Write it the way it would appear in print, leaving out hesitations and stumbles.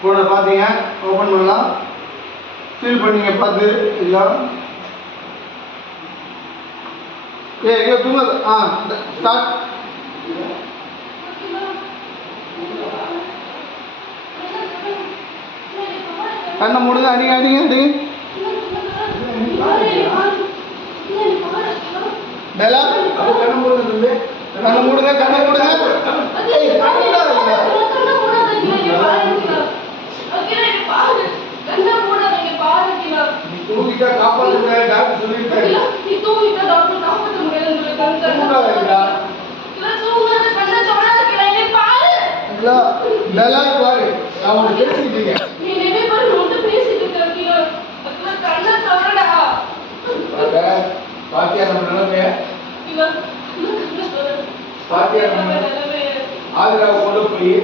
போன பார்த்தீங்க, ஓப்பன் பண்ணலாம், ஃபீல் பண்ணீங்க பார்த்து இல்லை இங்கே தூங்க. ஸ்டார்ட். கண்ணை மூடுங்க, அடிங்க அடிங்க அடிங்க. கண்ணை மூடுங்க, கண்ணை மூடுங்க, கண்ணை மூடுங்க. தூங்கிட்டா காப்பாற்ற முடியாது, டாக்டர் சொல்லியிருக்காரு. பாரு, அவங்க பேசிக்கிட்டீங்க. பாத்தியா நம்ம நிலைமைய, பாத்தியா நம்ம ஆதரவு கொண்டு போய்